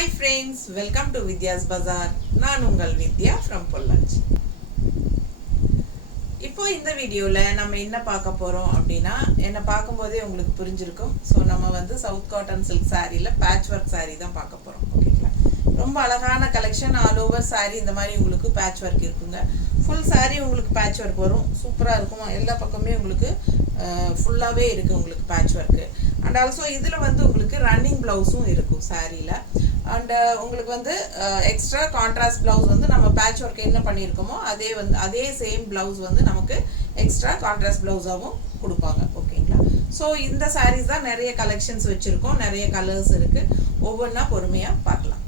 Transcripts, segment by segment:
Hi friends, welcome to Vidya's Bazaar. நான் உங்கள் வித்யா from Pollachi. இப்போ இந்த வீடியோல நம்ம என்ன பார்க்க போறோம் அப்படினா என்ன பாக்கும்போதே உங்களுக்கு புரிஞ்சிருக்கும். சோ நம்ம வந்து சவுத் காட்டன் silk சாரில பேட்ச் வர்க் சாரி தான் பார்க்க போறோம். ஓகேங்களா? ரொம்ப அழகான கலெக்ஷன் ஆல் ஓவர் சாரி இந்த மாதிரி உங்களுக்கு பேட்ச் வர்க் இருக்குங்க. ஃபுல் சாரி உங்களுக்கு பேட்ச் வர்க் வரும். சூப்பரா இருக்கும். எல்லா பக்கமே உங்களுக்கு ஃபுல்லாவே இருக்கு உங்களுக்கு பேட்ச் வர்க். அண்ட் ஆல்சோ இதுல வந்து உங்களுக்கு ரன்னிங் பிளவுஸும் இருக்கும் சாரில. அண்ட் உங்களுக்கு வந்து எக்ஸ்ட்ரா கான்ட்ராஸ்ட் பிளவுஸ் வந்து நம்ம பேட்ச் ஒர்க் என்ன பண்ணியிருக்கோமோ அதே சேம் பிளவுஸ் வந்து நமக்கு எக்ஸ்ட்ரா கான்ட்ராஸ்ட் பிளவுஸாகவும் கொடுப்பாங்க. ஓகேங்களா? ஸோ இந்த சாரீஸ் தான் நிறைய கலெக்ஷன்ஸ் வச்சுருக்கோம், நிறைய கலர்ஸ் இருக்குது. ஒவ்வொன்றா பொறுமையாக பார்க்கலாம்.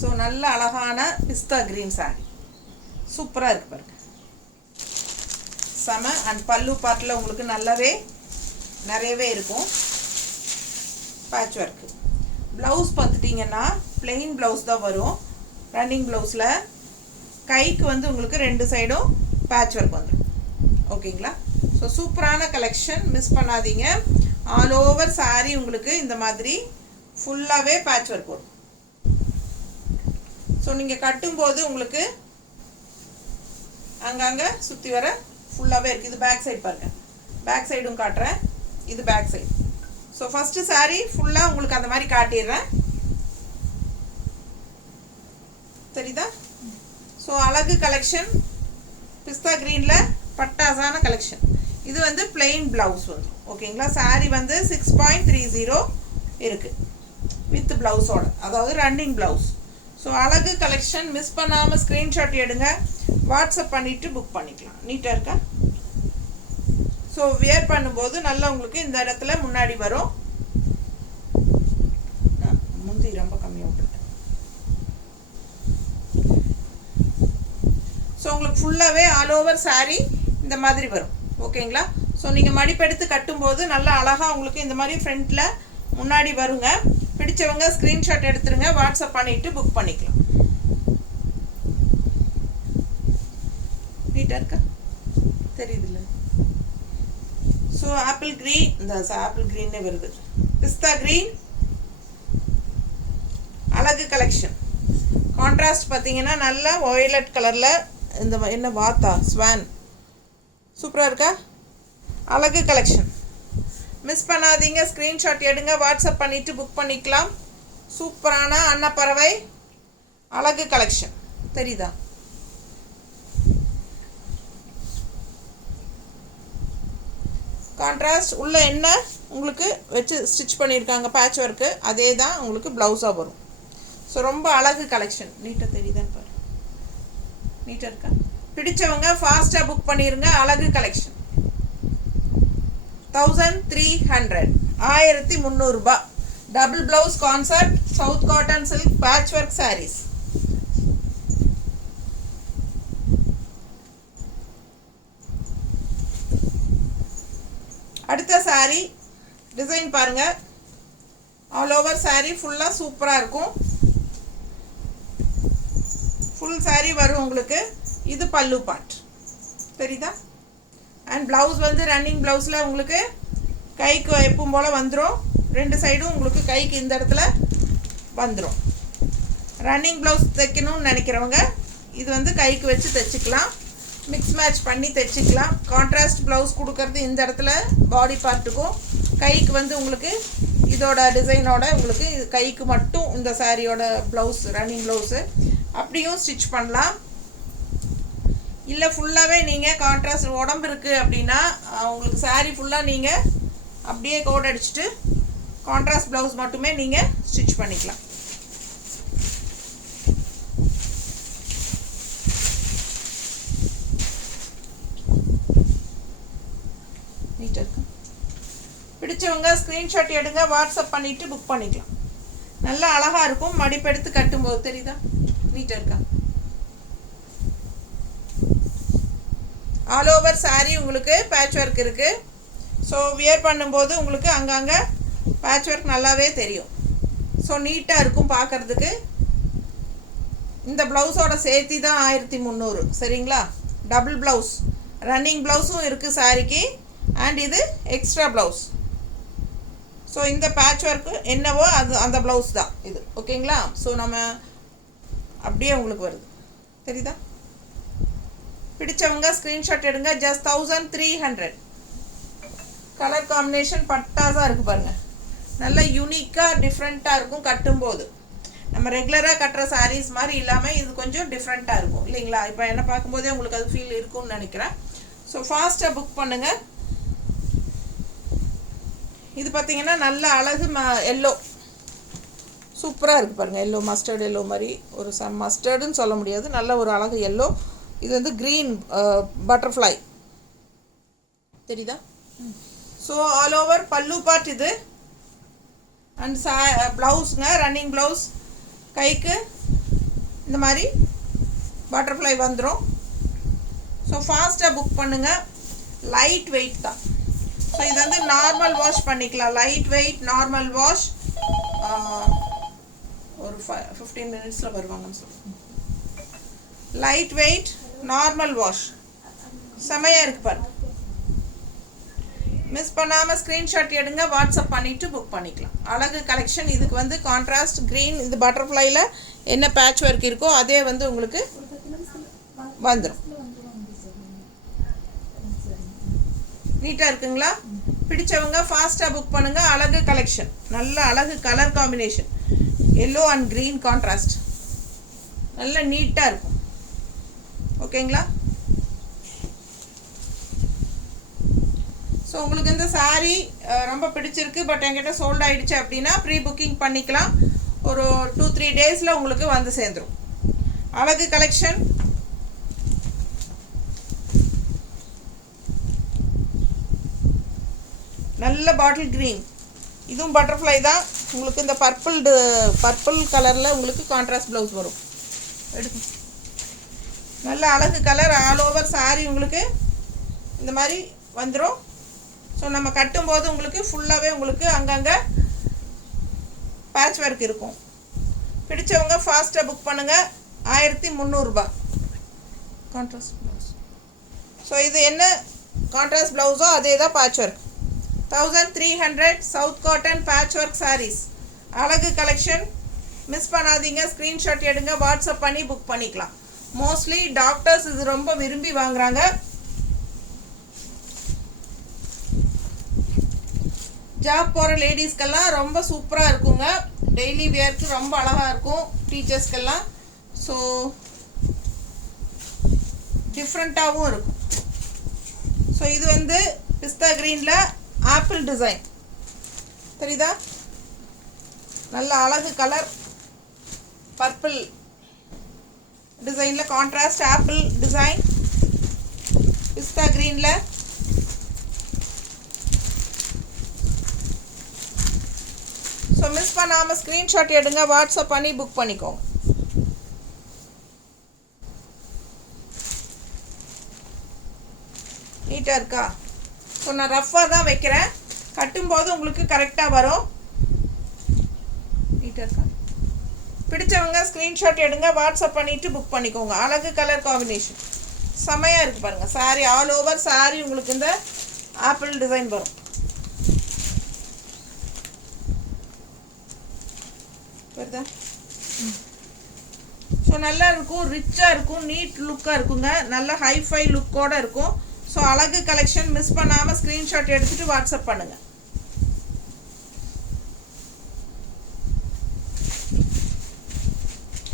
ஸோ நல்ல அழகான பிஸ்தா கிரீன் சாரி சூப்பராக இருக்குது பாருங்க, செம. அண்ட் பல்லு பார்ட்டில் உங்களுக்கு நிறையவே இருக்கும் பேட்ச் ஒர்க்கு. ப்ளவுஸ் பார்த்துட்டிங்கன்னா பிளெயின் ப்ளவுஸ் தான் வரும். ரன்னிங் ப்ளவுஸில் கைக்கு வந்து உங்களுக்கு ரெண்டு சைடும் பேட்ச் ஒர்க் வந்துடும். ஓகேங்களா? ஸோ சூப்பரான கலெக்ஷன், மிஸ் பண்ணாதீங்க. ஆல் ஓவர் சாரி உங்களுக்கு இந்த மாதிரி ஃபுல்லாகவே பேட்ச் ஒர்க் வரும். ஸோ நீங்கள் கட்டும்போது உங்களுக்கு அங்கங்கே சுற்றி வர ஃபுல்லாகவே இருக்குது. இது பேக் சைடு பாருங்கள், பேக் சைடும் காட்டுறேன். இது back side. So first sari ஃபுல்லாக உங்களுக்கு அந்த மாதிரி காட்டிடுறேன். சரிதா? ஸோ அழகு கலெக்ஷன், பிஸ்தா க்ரீனில் பட்டாசான கலெக்ஷன். இது வந்து பிளெயின் ப்ளவுஸ் வந்துடும். ஓகேங்களா? சாரீ வந்து 6.30 இருக்குது வித் ப்ளவுஸோட, அதாவது ரன்னிங் ப்ளவுஸ். ஸோ அழகு கலெக்ஷன், மிஸ் பண்ணாமல் ஸ்க்ரீன்ஷாட் எடுங்க, வாட்ஸ்அப் பண்ணிவிட்டு புக் பண்ணிக்கலாம். நீட்டாக இருக்கா? ஸோ வியர் பண்ணும்போது நல்லா உங்களுக்கு இந்த இடத்துல முன்னாடி வரும். முந்தி ரொம்ப கம்மியாக விட்டுருக்கேன். ஸோ உங்களுக்கு ஃபுல்லாகவே ஆல் ஓவர் சாரீ இந்த மாதிரி வரும். ஓகேங்களா? ஸோ நீங்கள் மடிப்பெடுத்து கட்டும்போது நல்லா அழகாக உங்களுக்கு இந்த மாதிரி ஃப்ரண்ட்டில் முன்னாடி வருங்க. பிடிச்சவங்க ஸ்க்ரீன்ஷாட் எடுத்துருங்க, வாட்ஸ்அப் பண்ணிவிட்டு புக் பண்ணிக்கலாம். நீட்டாக இருக்கா? தெரியுதுல்ல? ஸோ ஆப்பிள் க்ரீன், இந்த ஆப்பிள் க்ரீன்னே வருது, பிஸ்தா க்ரீன் அழகு கலெக்ஷன். கான்ட்ராஸ்ட் பார்த்தீங்கன்னா நல்லா வயலட் கலரில் இந்த என்ன வாத்தா ஸ்வான், சூப்பராக இருக்கா? அழகு கலெக்ஷன், மிஸ் பண்ணாதீங்க. ஸ்க்ரீன்ஷாட் எடுங்க, வாட்ஸ்அப் பண்ணிவிட்டு புக் பண்ணிக்கலாம். சூப்பரான அன்னப்பறவை அழகு கலெக்ஷன். தெரியுதா? கான்ட்ராஸ்ட் உள்ள என்ன உங்களுக்கு வச்சு ஸ்டிச் பண்ணியிருக்காங்க பேட்ச் ஒர்க்கு, அதே தான் உங்களுக்கு ப்ளவுஸாக வரும். ஸோ ரொம்ப அழகு கலெக்ஷன். நீட்டாக தெரியுதான்னு பாரு, நீட்டாக இருக்கா? பிடிச்சவங்க ஃபாஸ்ட்டாக புக் பண்ணிடுங்க. அழகு கலெக்ஷன் 1300, 1300 ரூபாய். Double blouse concept, south cotton silk patch work saris. அடுத்த சாரீ டிசைன் பாருங்க, ஆல் ஓவர் சாரீ ஃபுல்லாக சூப்பராக இருக்கும். ஃபுல் சாரீ வரும் உங்களுக்கு. இது பல்லு பார்ட், தெரியுதா? அண்ட் ப்ளவுஸ் வந்து ரன்னிங் ப்ளவுஸில் உங்களுக்கு கைக்கு எப்பவும் போல் வந்துடும். ரெண்டு சைடும் உங்களுக்கு கைக்கு இந்த இடத்துல வந்துடும். ரன்னிங் ப்ளவுஸ் தைக்கணும்னு நினைக்கிறவங்க இது வந்து கைக்கு வச்சு தைச்சிக்கலாம், மிக்ஸ் மேட்ச் பண்ணி தைச்சிக்கலாம். கான்ட்ராஸ்ட் ப்ளவுஸ் கொடுக்கறது இந்த இடத்துல பாடி பார்ட்டுக்கும், கைக்கு வந்து உங்களுக்கு இதோட டிசைனோட உங்களுக்கு கைக்கு மட்டும் இந்த சாரியோட ப்ளவுஸ் ரன்னிங் ப்ளவுஸு அப்படியும் ஸ்டிச் பண்ணலாம். இல்லை ஃபுல்லாகவே நீங்கள் கான்ட்ராஸ்ட் உடம்பு இருக்குது அப்படின்னா உங்களுக்கு சாரீ ஃபுல்லாக நீங்கள் அப்படியே கோட் அடிச்சுட்டு கான்ட்ராஸ்ட் ப்ளவுஸ் மட்டுமே நீங்கள் ஸ்டிச் பண்ணிக்கலாம். நீட்டாக இருக்கு. பிடிச்சவங்க ஸ்க்ரீன்ஷாட் எடுங்க, வாட்ஸ்அப் பண்ணிவிட்டு புக் பண்ணிக்கலாம். நல்லா அழகாக இருக்கும் மடிப்பெடுத்து கட்டும்போது. தெரியுதா? நீட்டாக இருக்கா? ஆல் ஓவர் சாரீ உங்களுக்கு பேட்ச் ஒர்க் இருக்குது. ஸோ வியர் பண்ணும்போது உங்களுக்கு அங்கங்கே பேட்ச் ஒர்க் நல்லாவே தெரியும். ஸோ நீட்டாக இருக்கும் பார்க்குறதுக்கு. இந்த ப்ளவுஸோட சேர்த்தி தான் 1300. சரிங்களா? டபுள் ப்ளவுஸ் ரன்னிங் ப்ளவுஸும் இருக்குது சாரிக்கு. அண்ட் இது எக்ஸ்ட்ரா ப்ளவுஸ். ஸோ இந்த பேட்ச் ஒர்க்கு என்னவோ அது அந்த ப்ளவுஸ் தான் இது. ஓகேங்களா? ஸோ நம்ம அப்படியே உங்களுக்கு வருது. தெரியுதா? பிடிச்சவங்க ஸ்க்ரீன்ஷாட் எடுங்க. ஜஸ்ட் 1300. கலர் காம்பினேஷன் பட்டாஸாக இருக்குது பாருங்கள். நல்லா யூனிக்காக டிஃப்ரெண்ட்டாக இருக்கும் கட்டும்போது. நம்ம ரெகுலராக கட்டுற சாரீஸ் மாதிரி இல்லாமல் இது கொஞ்சம் டிஃப்ரெண்ட்டாக இருக்கும் இல்லைங்களா? இப்போ என்ன பார்க்கும்போதே உங்களுக்கு அது ஃபீல் இருக்கும்னு நினைக்கிறேன். ஸோ ஃபாஸ்ட்டாக புக் பண்ணுங்கள். இது பார்த்தீங்கன்னா நல்ல அழகு எல்லோ சூப்பராக இருக்குது பாருங்கள். எல்லோ மஸ்டர்டு எல்லோ மாதிரி ஒரு மஸ்டர்டுன்னு சொல்ல முடியாது, நல்ல ஒரு அழகு எல்லோ. இது வந்து க்ரீன் பட்டர்ஃப்ளை தெரியுதா? So all over pallu part இது. அண்ட் ப்ளவுஸுங்க ரன்னிங் ப்ளவுஸ். கைக்கு இந்த மாதிரி பட்டர்ஃப்ளை வந்துடும். ஸோ ஃபாஸ்ட்டாக புக் பண்ணுங்கள். லைட் வெயிட் தான். ஸோ இது வந்து நார்மல் வாஷ் பண்ணிக்கலாம். Light weight normal wash. ஒரு 15 மினிட்ஸில் வருவாங்கன்னு சொல்லுங்கள். லைட் வெயிட் நார்மல் வாஷ் செமையாக இருக்குது பாருங்கள். மிஸ் பண்ணாமல் ஸ்க்ரீன்ஷாட் எடுங்க, வாட்ஸ்அப் பண்ணிவிட்டு புக் பண்ணிக்கலாம். அழகு கலெக்ஷன். இதுக்கு வந்து கான்ட்ராஸ்ட் க்ரீன், இது பட்டர்ஃப்ளைல என்ன பேட்ச் ஒர்க் இருக்கோ அதே வந்து உங்களுக்கு வந்துடும். நீட்டாக இருக்குங்களா? பிடிச்சவங்க ஃபாஸ்ட்டாக புக் பண்ணுங்கள். அழகு கலெக்ஷன், நல்ல அழகு colour combination, yellow and green contrast, நல்ல நீட்டாக இருக்கும். ஓகேங்களா? ஸோ உங்களுக்கு இந்த சாரீ ரொம்ப பிடிச்சிருக்கு, பட் என்கிட்ட சோல்ட் ஆகிடுச்சு அப்படின்னா ப்ரீ புக்கிங் பண்ணிக்கலாம். ஒரு 2-3 டேஸில் உங்களுக்கு வந்து சேர்ந்துடும். அழகு கலெக்ஷன். நல்ல பாட்டில் க்ரீன், இதுவும் பட்டர்ஃப்ளை தான். உங்களுக்கு இந்த பர்பிள் கலரில் உங்களுக்கு கான்ட்ராஸ்ட் ப்ளவுஸ் வரும். எடுக்கும் நல்ல அழகு கலர். ஆல் ஓவர் சாரீ உங்களுக்கு இந்த மாதிரி வந்துடும். ஸோ நம்ம கட்டும்போது உங்களுக்கு ஃபுல்லாகவே உங்களுக்கு அங்கங்கே பேட்ச் ஒர்க் இருக்கும். பிடிச்சவங்க ஃபாஸ்ட்டாக புக் பண்ணுங்கள். 1300 ரூபாய் கான்ட்ராஸ்ட் ப்ளவுஸ். ஸோ இது என்ன கான்ட்ராஸ்ட் ப்ளவுஸோ அதே தான் patch work. 1300 south cotton patch work saris. அழகு கலெக்ஷன். மிஸ் பண்ணாதீங்க. ஸ்க்ரீன்ஷாட் எடுங்க, வாட்ஸ்அப் பண்ணி புக் பண்ணிக்கலாம். மோஸ்ட்லி டாக்டர்ஸ் இது ரொம்ப விரும்பி வாங்குறாங்க. ஜாப் போகிற லேடிஸ்க்கெல்லாம் ரொம்ப சூப்பராக இருக்குங்க. டெய்லி வேர்க்கு ரொம்ப அழகாக இருக்கும் டீச்சர்ஸ்க்கெல்லாம். ஸோ டிஃப்ரெண்ட்டாகவும் இருக்கும். ஸோ இது வந்து பிஸ்தா க்ரீனில் ஆப்பிள் டிசைன் தெரியுதா? நல்ல அழகு கலர். பர்பிள் டிசைனில் கான்ட்ராஸ்ட் ஆப்பிள் டிசைன் பிஸ்தா க்ரீனில். ஸோ மிஸ் பண்ணாமல் ஸ்க்ரீன்ஷாட் எடுங்க, வாட்ஸ்அப் பண்ணி புக் பண்ணிக்கோங்க. நீட்டாக இருக்கா? ஸோ நான் ரஃப்பாக தான் வைக்கிறேன், கட்டும்போது உங்களுக்கு கரெக்டாக வரும். நீட்டாக இருக்கா? பிடிச்சவங்க ஸ்க்ரீன்ஷாட் எடுங்க, வாட்ஸ்அப் பண்ணிவிட்டு புக் பண்ணிக்கோங்க. அழகு கலர் காம்பினேஷன் செமையாக இருக்குது பாருங்கள். சாரீ ஆல் ஓவர் சாரீ உங்களுக்கு இந்த ஆப்பிள் டிசைன் வரும். வருதா? ஸோ நல்லா இருக்கும், ரிச்சாக இருக்கும், நீட் லுக்காக இருக்குங்க, நல்ல ஹைஃபை லுக்கோடு இருக்கும். ஸோ அழகு கலெக்ஷன். மிஸ் பண்ணாமல் ஸ்க்ரீன்ஷாட் எடுத்துகிட்டு வாட்ஸ்அப் பண்ணுங்கள்.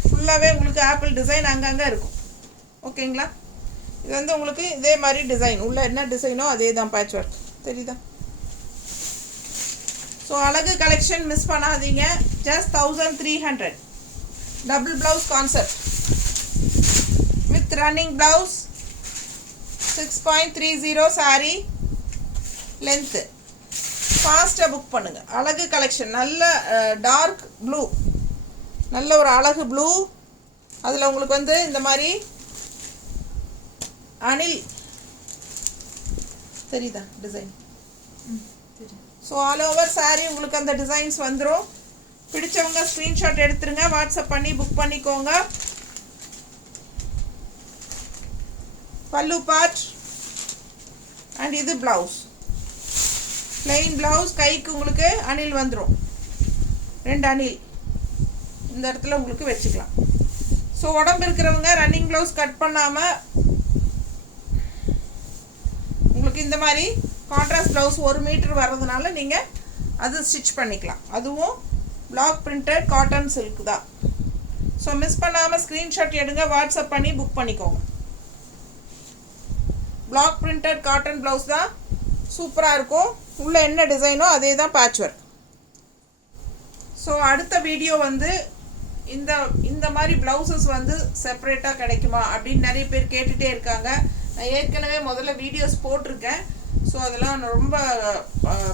ஃபுல்லாகவே உங்களுக்கு ஆப்பிள் டிசைன் அங்கங்கே இருக்கும். ஓகேங்களா? இது வந்து உங்களுக்கு இதே மாதிரி டிசைன் உள்ள என்ன டிசைனோ அதே தான் பேட்ச் ஒர்க். தெரியுதா? ஸோ அழகு கலெக்ஷன் மிஸ் பண்ணாதீங்க. Just 1300. Double blouse concept with running blouse. 6.30 sari length. ஃபாஸ்ட்டாக புக் பண்ணுங்கள். அழகு கலெக்ஷன். நல்ல டார்க் ப்ளூ, நல்ல ஒரு அழகு ப்ளூ. அதில் உங்களுக்கு வந்து இந்த மாதிரி அணில் தெரியுதா design? So all over sari உங்களுக்கு அந்த டிசைன்ஸ் வந்துடும். பிடிச்சவங்க ஸ்க்ரீன்ஷாட் எடுத்துருங்க, வாட்ஸ்அப் பண்ணி புக் பண்ணிக்கோங்க. பல்லு பார்ட் அண்ட் இது ப்ளவுஸ், பிளெயின் ப்ளவுஸ். கைக்கு உங்களுக்கு அணில் வந்துடும், 2 அணில் இந்த இடத்துல உங்களுக்கு வச்சுக்கலாம். ஸோ உடம்பு இருக்கிறவங்க ரன்னிங் ப்ளவுஸ் கட் பண்ணாமல் உங்களுக்கு இந்த மாதிரி கான்ட்ராஸ்ட் ப்ளவுஸ் 1 மீட்டர் வர்றதுனால நீங்கள் அது ஸ்டிச் பண்ணிக்கலாம். அதுவும் பிளாக் பிரிண்டட் காட்டன் சில்க் தான். ஸோ மிஸ் பண்ணாமல் ஸ்க்ரீன்ஷாட் எடுங்க, வாட்ஸ்அப் பண்ணி புக் பண்ணிக்கோங்க. பிளாக் பிரிண்டட் காட்டன் ப்ளவுஸ் தான், சூப்பராக இருக்கும். உள்ளே என்ன டிசைனோ அதே தான் பேட்ச் ஒர்க். ஸோ அடுத்த வீடியோ வந்து இந்த மாதிரி ப்ளவுசஸ் வந்து செப்பரேட்டாக கிடைக்குமா அப்படின்னு நிறைய பேர் கேட்டுகிட்டே இருக்காங்க. நான் ஏற்கனவே முதல்ல வீடியோஸ் போட்டிருக்கேன். ஸோ அதெல்லாம் ரொம்ப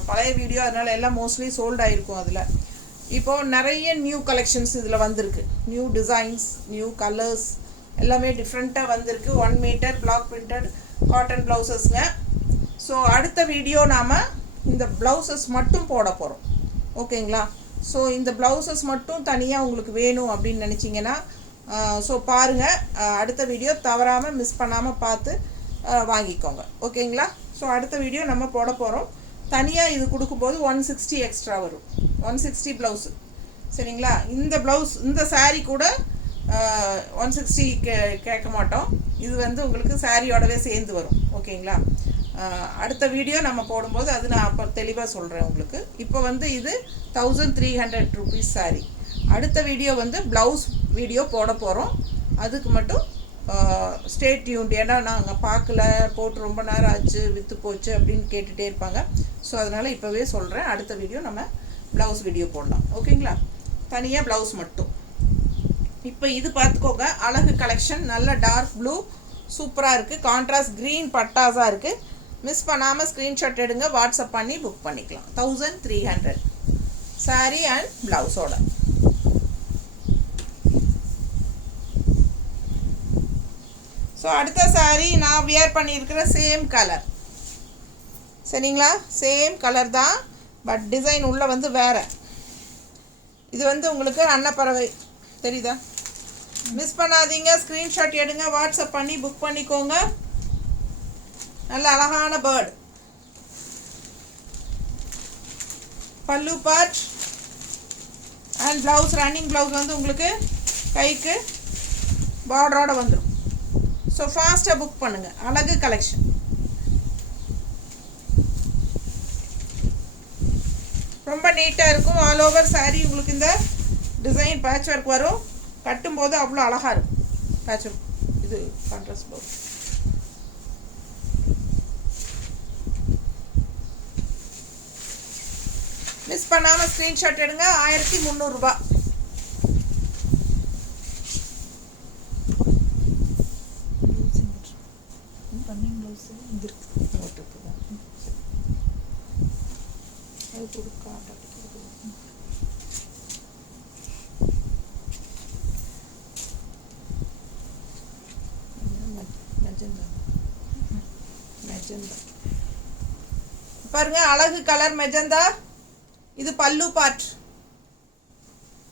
பழைய வீடியோ, அதனால் எல்லாம் மோஸ்ட்லி சோல்ட் ஆகிருக்கும். அதில் இப்போது நிறைய நியூ கலெக்ஷன்ஸ் இதில் வந்திருக்கு. நியூ டிசைன்ஸ், நியூ கலர்ஸ் எல்லாமே டிஃப்ரெண்ட்டாக வந்திருக்கு. 1 மீட்டர் பிளாக் பிரிண்டட் காட்டன் ப்ளவுசஸ்ங்க. ஸோ அடுத்த வீடியோ நாம் இந்த ப்ளவுசஸ் மட்டும் போட போகிறோம். ஓகேங்களா? ஸோ இந்த ப்ளவுசஸ் மட்டும் தனியாக உங்களுக்கு வேணும் அப்படின்னு நினச்சிங்கன்னா ஸோ பாருங்கள், அடுத்த வீடியோ தவறாமல் மிஸ் பண்ணாமல் பார்த்து வாங்கிக்கோங்க. ஓகேங்களா? ஸோ அடுத்த வீடியோ நம்ம போட போகிறோம். தனியாக இது கொடுக்கும்போது 160 எக்ஸ்ட்ரா வரும், 160 ப்ளவுஸு. சரிங்களா? இந்த ப்ளவுஸ் இந்த சாரீ கூட 160 கேட்க மாட்டோம். இது வந்து உங்களுக்கு சாரியோடவே சேர்ந்து வரும். ஓகேங்களா? அடுத்த வீடியோ நம்ம போடும்போது அது நான் அப்போ தெளிவாக சொல்கிறேன் உங்களுக்கு. இப்போ வந்து இது 1300 ருபீஸ் சாரீ. அடுத்த வீடியோ வந்து ப்ளவுஸ் வீடியோ போட போகிறோம். அதுக்கு மட்டும் ஸ்டே டியூன்ட். ஏன்னா நாங்கள் பார்க்கல, போட்டு ரொம்ப நேரம் ஆச்சு, விற்று போச்சு அப்படின்னு கேட்டுகிட்டே இருப்பாங்க. ஸோ அதனால் இப்போவே சொல்கிறேன், அடுத்த வீடியோ நம்ம ப்ளவுஸ் வீடியோ போடலாம். ஓகேங்களா? தனியாக ப்ளவுஸ் மட்டும். இப்போ இது பார்த்துக்கோங்க, அழகு கலெக்ஷன். நல்ல டார்க் ப்ளூ சூப்பராக இருக்குது. கான்ட்ராஸ்ட் க்ரீன் பட்டாஸாக இருக்குது. மிஸ் பண்ணாமல் ஸ்க்ரீன்ஷாட் எடுங்க, வாட்ஸ்அப் பண்ணி புக் பண்ணிக்கலாம். 1300 சாரீ அண்ட் ப்ளவுஸோட. ஸோ அடுத்த சாரீ நான் வியர் பண்ணியிருக்கிற சேம் கலர். சரிங்களா? சேம் கலர் தான், பட் டிசைன் உள்ளே வந்து வேறு. இது வந்து உங்களுக்கு அன்னப்பறவை தெரியுதா? மிஸ் பண்ணாதீங்க, ஸ்க்ரீன்ஷாட் எடுங்க, வாட்ஸ்அப் பண்ணி புக் பண்ணிக்கோங்க. நல்ல அழகான பேர்டு. பல்லு part and blouse, running blouse வந்து உங்களுக்கு கைக்கு பார்டரோட வந்துடும். ஸோ ஃபாஸ்ட்டாக புக் பண்ணுங்கள். அழகு கலெக்ஷன். ரொம்ப நீட்டாக இருக்கும். ஆல் ஓவர் சாரீ உங்களுக்கு இந்த டிசைன் பேட்ச் ஒர்க் வரும். கட்டும்போது அவ்வளோ அழகாக இருக்கும் பேட்ச் ஒர்க். இது கான்ட்ராஸ்ட் ப்ளவுஸ். மிஸ் பண்ணாமல் ஸ்க்ரீன்ஷாட் எடுங்க. 1300 ரூபா. பாருங்க, அழகு கலர் மெஜந்தா. இது பல்லு part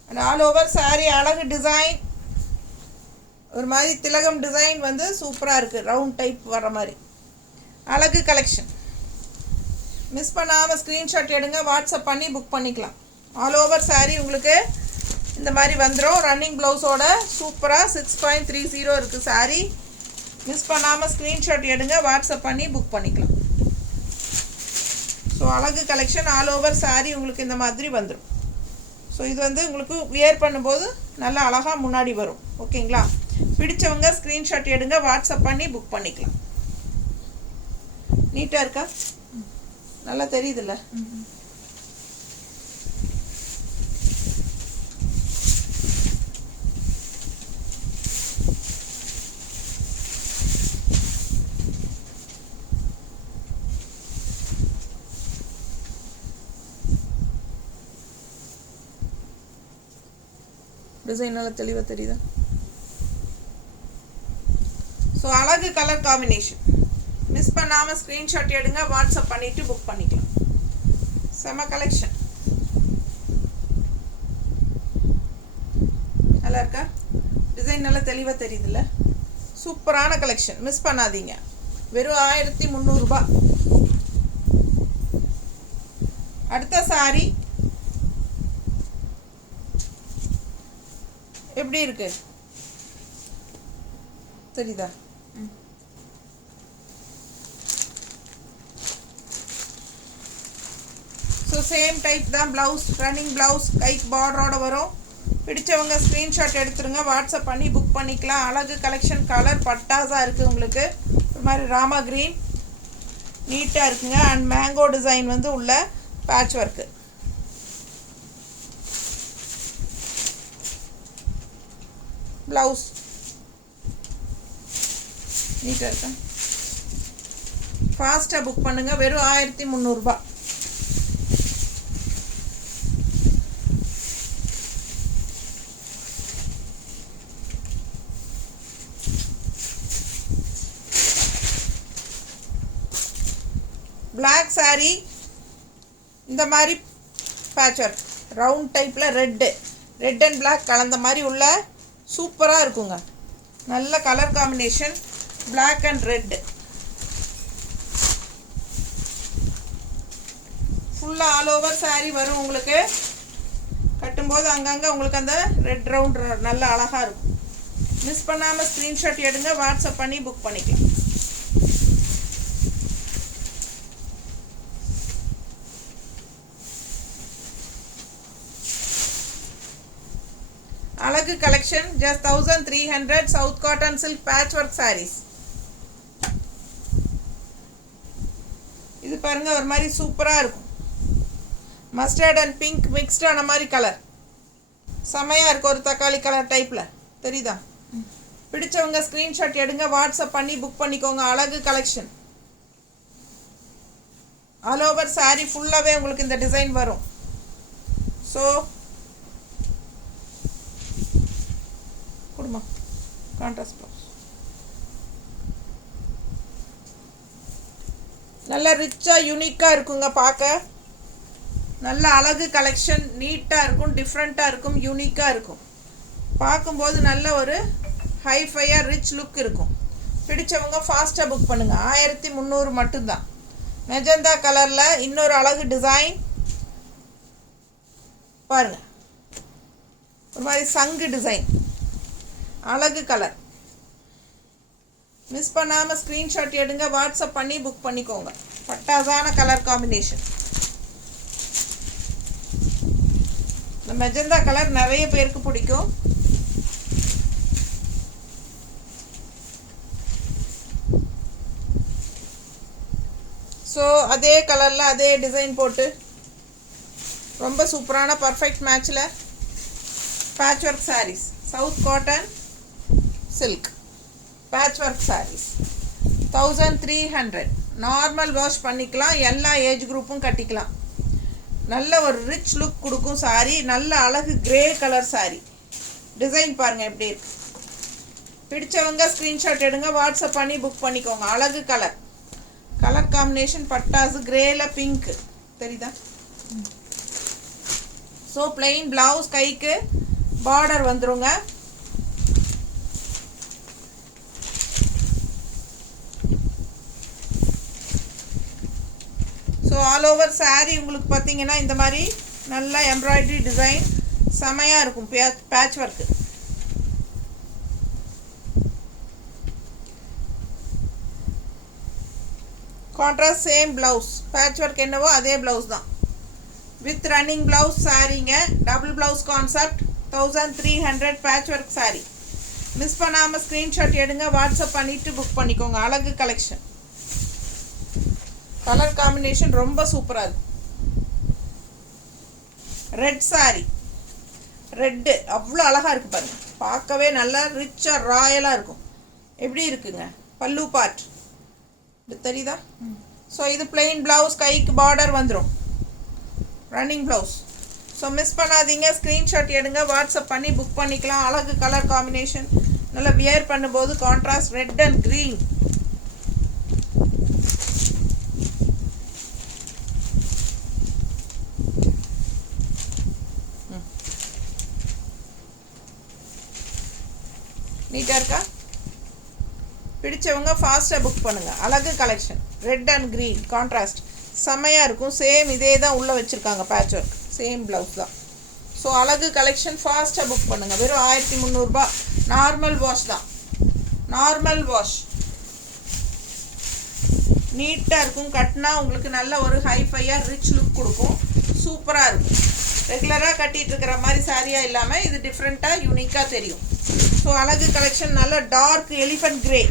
and all over sorry அழகு டிசைன். ஒரு மாதிரி திலகம் டிசைன் வந்து சூப்பராக இருக்குது. ரவுண்ட் டைப் வர மாதிரி அழகு கலெக்ஷன். மிஸ் பண்ணாமல் ஸ்க்ரீன்ஷாட் எடுங்க, வாட்ஸ்அப் பண்ணி புக் பண்ணிக்கலாம். ஆல் ஓவர் சாரி உங்களுக்கு இந்த மாதிரி வந்துடும். ரன்னிங் ப்ளவுஸோட சூப்பராக 6.30 இருக்குது சாரி. மிஸ் பண்ணாமல் ஸ்க்ரீன்ஷாட் எடுங்க, வாட்ஸ்அப் பண்ணி புக் பண்ணிக்கலாம். ஸோ அழகு கலெக்ஷன். ஆல் ஓவர் சாரி உங்களுக்கு இந்த மாதிரி வந்துடும். ஸோ இது வந்து உங்களுக்கு வியர் பண்ணும்போது நல்லா அழகாக முன்னாடி வரும். ஓகேங்களா? பிடிச்சவங்க ஸ்க்ரீன்ஷாட் எடுங்க, வாட்ஸ்அப் பண்ணி புக் பண்ணிக்கலாம். நீட்டாக இருக்கா? நல்லா தெரியுதுல்ல? டிசைன் நல்லா தெளிவாக தெரியுதா? ஸோ அழகு கலர் காம்பினேஷன். மிஸ் பண்ணாமல் ஸ்க்ரீன்ஷாட் எடுங்க, வாட்ஸ்அப் பண்ணிவிட்டு புக் பண்ணிக்கலாம். செம கலெக்ஷன். நல்லா இருக்கா? டிசைன் நல்லா தெளிவாக தெரியுதுல்ல? சூப்பரான கலெக்ஷன். மிஸ் பண்ணாதீங்க. வெறும் 1300 ரூபாய். அடுத்த சாரி எப்படி இருக்கு தெரியுதா? ஸோ சேம் டைப் தான் ப்ளவுஸ், ரன்னிங் ப்ளவுஸ், கைக்கு பார்டரோட வரும். பிடிச்சவங்க ஸ்க்ரீன்ஷாட் எடுத்துருங்க, வாட்ஸ்அப் பண்ணி புக் பண்ணிக்கலாம். அழகு கலெக்ஷன், கலர் பட்டாஸாக இருக்குது உங்களுக்கு. ஒரு மாதிரி ராமா க்ரீன் நீட்டாக இருக்குங்க. அண்ட் மேங்கோ டிசைன் வந்து உள்ள பேட்ச் ஒர்க்கு. ப்ளவுஸ் நீட்டாக இருக்கா? ஃபாஸ்ட்டாக புக் பண்ணுங்கள். வெறும் 1300 ரூபாய். பிளாக் சாரீ இந்த மாதிரி பேட்ச் ஒர்க், ரவுண்ட் டைப்பில் ரெட் அண்ட் பிளாக் கலந்த மாதிரி உள்ள சூப்பராக இருக்குங்க. நல்ல colour combination, black and red. ஃபுல்லாக ஆல் ஓவர் சாரீ வரும் உங்களுக்கு. கட்டும்போது அங்கங்கே உங்களுக்கு அந்த ரெட் ரவுண்ட் நல்ல அழகாக இருக்கும். மிஸ் பண்ணாமல் ஸ்க்ரீன்ஷாட் எடுங்க, வாட்ஸ்அப் பண்ணி புக் பண்ணிக்கலாம். அழகு collection just 1300 south cotton silk patch work saris. இது பாருங்க, ஒரு மாதிரி சூப்பராக இருக்கும். மஸ்டர்ட் அண்ட் பிங்க் மிக்ஸ்டான மாதிரி கலர் செமையாக இருக்கும். ஒரு தக்காளி கலர் டைப்பில் தெரியுதா? பிடிச்சவங்க ஸ்க்ரீன்ஷாட் எடுங்க, வாட்ஸ்அப் பண்ணி புக் பண்ணிக்கோங்க. அழகு கலெக்ஷன் ஆல் ஓவர் சாரீ ஃபுல்லாகவே உங்களுக்கு இந்த டிசைன் வரும். ஸோ கொடுமா கான்ட்ராஸ்ட் ப்ளவுஸ். நல்லா ரிச்சாக யூனிக்காக இருக்குங்க. பார்க்க நல்ல அழகு கலெக்ஷன், நீட்டாக இருக்கும், டிஃப்ரெண்ட்டாக இருக்கும், யூனிக்காக இருக்கும். பார்க்கும்போது நல்ல ஒரு ஹைஃபையாக ரிச் லுக் இருக்கும். பிடிச்சவங்க ஃபாஸ்ட்டாக புக் பண்ணுங்கள். 1300 மட்டும்தான். மெஜந்தா கலரில் இன்னொரு அழகு டிசைன் பாருங்கள், ஒரு மாதிரி சங்கு டிசைன், அழகு கலர். மிஸ் பண்ணாமல் ஸ்க்ரீன்ஷாட் எடுங்க, வாட்ஸ்அப் பண்ணி புக் பண்ணிக்கோங்க. பட்டாசான கலர் காம்பினேஷன். இந்த மெஜந்தா கலர் நிறைய பேருக்கு பிடிக்கும். ஸோ அதே கலரில் அதே டிசைன் போட்டு ரொம்ப சூப்பரான பர்ஃபெக்ட் மேட்சில் patch work saris, south cotton silk patch work saris 1300. Normal wash பண்ணிக்கலாம், எல்லா ஏஜ் குரூப்பும் கட்டிக்கலாம். நல்ல ஒரு ரிச் லுக் கொடுக்கும் சாரீ. நல்ல அழகு கிரே கலர் சாரீ. டிசைன் பாருங்கள் எப்படி இருக்கு. பிடிச்சவங்க ஸ்க்ரீன்ஷாட் எடுங்க, வாட்ஸ்அப் பண்ணி புக் பண்ணிக்கோங்க. அழகு கலர், கலர் காம்பினேஷன் பட்டாசு, கிரேல பிங்க் தெரியுதா? ஸோ பிளெயின் ப்ளவுஸ், கைக்கு பார்டர் வந்துருங்க. ஸோ ஆல் ஓவர் சாரீ உங்களுக்கு பார்த்தீங்கன்னா இந்த மாதிரி நல்ல எம்ப்ராய்டரி டிசைன் செமையாக இருக்கும். Patch work contrast same blouse. Patch work என்னவோ அதே ப்ளவுஸ் தான். வித் ரன்னிங் ப்ளவுஸ் சாரீங்க. Double blouse concept 1300 patch work sari. Miss பண்ணாமல் ஸ்க்ரீன்ஷாட் எடுங்க, வாட்ஸ்அப் பண்ணிவிட்டு புக் பண்ணிக்கோங்க. அழகு கலெக்ஷன். கலர் காம்பினேஷன் ரொம்ப சூப்பராக இருக்கும். ரெட் சாரீ, ரெட்டு அவ்வளோ அழகாக இருக்குது பாருங்கள். பார்க்கவே நல்லா ரிச்சாக ராயலாக இருக்கும். எப்படி இருக்குங்க பல்லு பார்ட் இது தெரியுதா? ஸோ இது பிளெயின் ப்ளவுஸ், கைக்கு பார்டர் வந்துடும், ரன்னிங் ப்ளவுஸ். ஸோ மிஸ் பண்ணாதீங்க, ஸ்க்ரீன்ஷாட் எடுங்க, வாட்ஸ்அப் பண்ணி புக் பண்ணிக்கலாம். அழகு கலர் காம்பினேஷன். நல்லா வியர் பண்ணும்போது கான்ட்ராஸ்ட் ரெட் அண்ட் க்ரீன். நீட்டாக இருக்கா? பிடிச்சவங்க ஃபாஸ்ட்டாக புக் பண்ணுங்கள். அழகு collection, red and green contrast செம்மையாக இருக்கும். சேம் இதே தான் உள்ளே வச்சுருக்காங்க, பேட்ச் ஒர்க், சேம் ப்ளவுஸ் தான். ஸோ அழகு கலெக்ஷன் ஃபாஸ்ட்டாக புக் பண்ணுங்கள். வெறும் 1300 நார்மல் வாஷ் தான். நார்மல் வாஷ் நீட்டாக இருக்கும். கட்டினா உங்களுக்கு நல்ல ஒரு ஹைஃபையாக ரிச் லுக் கொடுக்கும். சூப்பராக இருக்கும். ரெகுலராக கட்டிகிட்டு இருக்கிற மாதிரி சாரியாக இல்லாமல் இது டிஃப்ரெண்ட்டாக யூனிக்காக தெரியும். ஸோ அழகு கலெக்ஷன் நல்ல டார்க் எலிஃபண்ட் கிரே,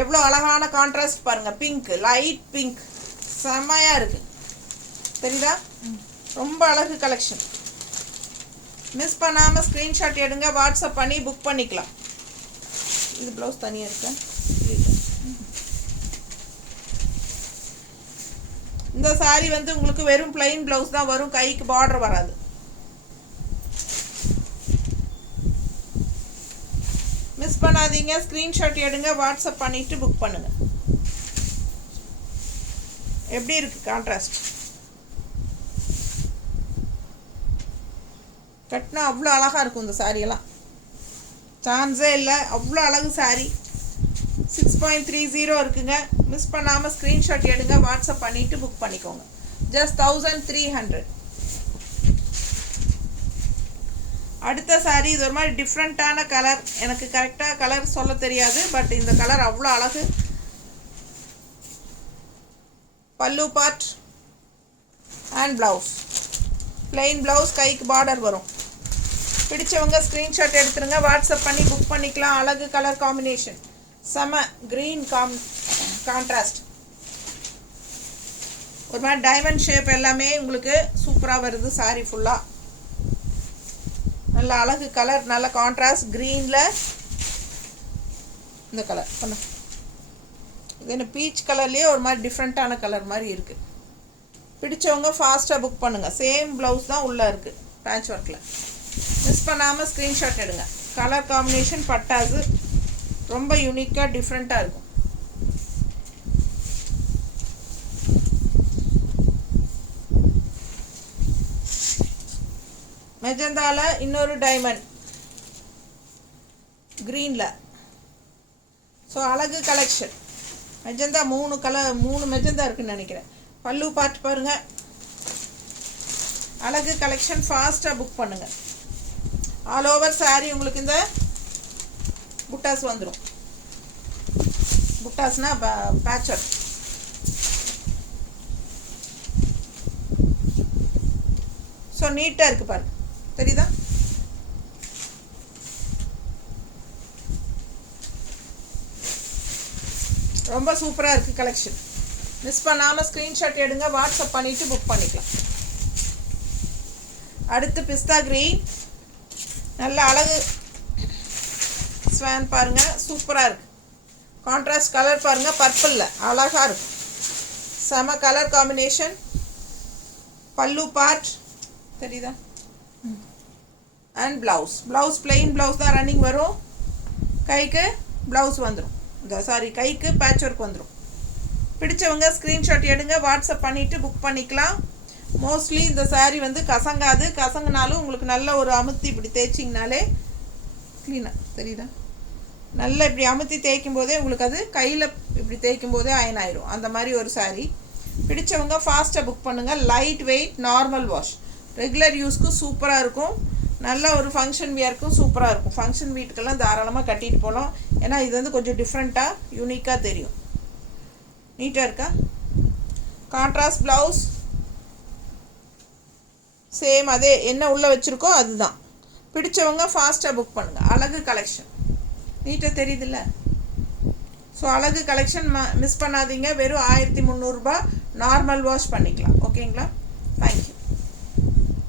எவ்வளோ அழகான கான்ட்ராஸ்ட் பாருங்கள். பிங்க், லைட் பிங்க் செம்மையாக இருக்குது. தெரியுதா? ரொம்ப அழகு கலெக்ஷன். மிஸ் பண்ணாமல் ஸ்க்ரீன்ஷாட் எடுங்க, வாட்ஸ்அப் பண்ணி புக் பண்ணிக்கலாம். இது ப்ளவுஸ் தனியாக இருக்கா? இந்த சாரீ வந்து உங்களுக்கு வெறும் பிளைன் ப்ளவுஸ் தான் வரும், கைக்கு பார்டர் வராது. மிஸ் பண்ணாதீங்க, ஸ்க்ரீன்ஷாட் எடுங்க, வாட்ஸ்அப் பண்ணிவிட்டு புக் பண்ணுங்கள். எப்படி இருக்குது கான்ட்ராஸ்ட்? கட்டினா அவ்வளோ அழகாக இருக்கும். இந்த சாரியெல்லாம் சான்ஸே இல்லை, அவ்வளோ அழகு சாரீ. 6.30 இருக்குங்க. மிஸ் பண்ணாமல் ஸ்க்ரீன்ஷாட் எடுங்க, வாட்ஸ்அப் பண்ணிவிட்டு புக் பண்ணிக்கோங்க. ஜஸ்ட் 1300. அடுத்த சாரீ இது ஒரு மாதிரி டிஃப்ரெண்ட்டான கலர். எனக்கு கரெக்டாக கலர் சொல்ல தெரியாது, பட் இந்த கலர் அவ்வளோ அழகு. பல்லு part and blouse, plain blouse, கைக்கு பார்டர் வரும். பிடிச்சவங்க ஸ்க்ரீன்ஷாட் எடுத்துருங்க, வாட்ஸ்அப் பண்ணி புக் பண்ணிக்கலாம். அழகு கலர் காம்பினேஷன், செம க்ரீன் கான்ட்ராஸ்ட், ஒரு மாதிரி டைமண்ட் ஷேப் எல்லாமே உங்களுக்கு சூப்பராக வருது. சாரி ஃபுல்லாக நல்ல அழகு கலர், நல்ல கான்ட்ராஸ்ட் க்ரீனில் இந்த கலர் பண்ண. இது என்ன பீச் கலர்லேயே ஒரு மாதிரி டிஃப்ரெண்ட்டான கலர் மாதிரி இருக்குது. பிடிச்சவங்க ஃபாஸ்ட்டாக புக் பண்ணுங்கள். சேம் ப்ளவுஸ் தான் உள்ளே இருக்குது பேட்ச் ஒர்க்கில். மிஸ் பண்ணாமல் ஸ்க்ரீன்ஷாட் எடுங்க. கலர் காம்பினேஷன் பட்டாசு, ரொம்ப யூனிக்காக டிஃப்ரெண்ட்டாக இருக்கும். மெஜந்தாவில் இன்னொரு டைமண்ட் க்ரீனில். ஸோ அழகு கலெக்ஷன். மெஜந்தா 3 மெஜந்தா இருக்குன்னு நினைக்கிறேன். பல்லு பார்த்து பாருங்கள். அழகு கலெக்ஷன் ஃபாஸ்ட்டாக புக் பண்ணுங்கள். ஆல் ஓவர் சாரீ உங்களுக்கு இந்த புட்டாஸ் வந்துடும். புட்டாஸ்னா பேட்ச் ஒர்க். ஸோ நீட்டாக இருக்குது பாருங்க, தெரியுதா? ரொம்ப சூப்பராக இருக்குது கலெக்ஷன். மிஸ் பண்ணாமல் ஸ்க்ரீன்ஷாட் எடுங்க, வாட்ஸ்அப் பண்ணிவிட்டு புக் பண்ணிக்கலாம். அடுத்து பிஸ்தா க்ரீன், நல்ல அழகு ஸ்வான் பாருங்கள், சூப்பராக இருக்குது. கான்ட்ராஸ்ட் கலர் பாருங்கள், பர்பிளில் அழகாக இருக்கும். செம கலர் காம்பினேஷன். பல்லு பார்ட் தெரியுதா? அண்ட் ப்ளவுஸ், பிளெயின் ப்ளவுஸ் தான் ரன்னிங் வரும். கைக்கு ப்ளவுஸ் வந்துடும், கைக்கு பேட்ச் ஒர்க் வந்துடும். பிடிச்சவங்க ஸ்க்ரீன்ஷாட் எடுங்க, வாட்ஸ்அப் பண்ணிவிட்டு புக் பண்ணிக்கலாம். மோஸ்ட்லி இந்த சாரீ வந்து கசங்காது. கசங்கினாலும் உங்களுக்கு நல்ல ஒரு அமுத்தி இப்படி தேய்ச்சிங்கனாலே க்ளீனாக தெரியுதா? நல்லா இப்படி அமுத்தி தேய்க்கும் போதே உங்களுக்கு அது கையில் இப்படி தேய்க்கும் போதே அயன் ஆயிடும். அந்த மாதிரி ஒரு சாரீ. பிடிச்சவங்க ஃபாஸ்ட்டாக புக் பண்ணுங்கள். Light weight, normal wash, regular யூஸ்க்கு சூப்பராக இருக்கும். நல்ல ஒரு ஃபங்க்ஷன் வியர்க்கும் சூப்பராக இருக்கும். ஃபங்க்ஷன் வீட்டுக்கெல்லாம் தாராளமாக கட்டிட்டு போகலாம். ஏன்னா இது வந்து கொஞ்சம் டிஃப்ரெண்ட்டாக யூனிக்காக தெரியும். நீட்டாக இருக்கா? கான்ட்ராஸ்ட் ப்ளவுஸ், சேம் அதே என்ன உள்ளே வச்சுருக்கோ அதுதான். பிடிச்சவங்க ஃபாஸ்ட்டாக புக் பண்ணுங்கள். அழகு கலெக்ஷன் நீட்டாக தெரியுதுல்ல? ஸோ அழகு கலெக்ஷன் மிஸ் பண்ணாதீங்க. வெறும் 1300 நார்மல் வாஷ் பண்ணிக்கலாம். ஓகேங்களா? தேங்க்யூ.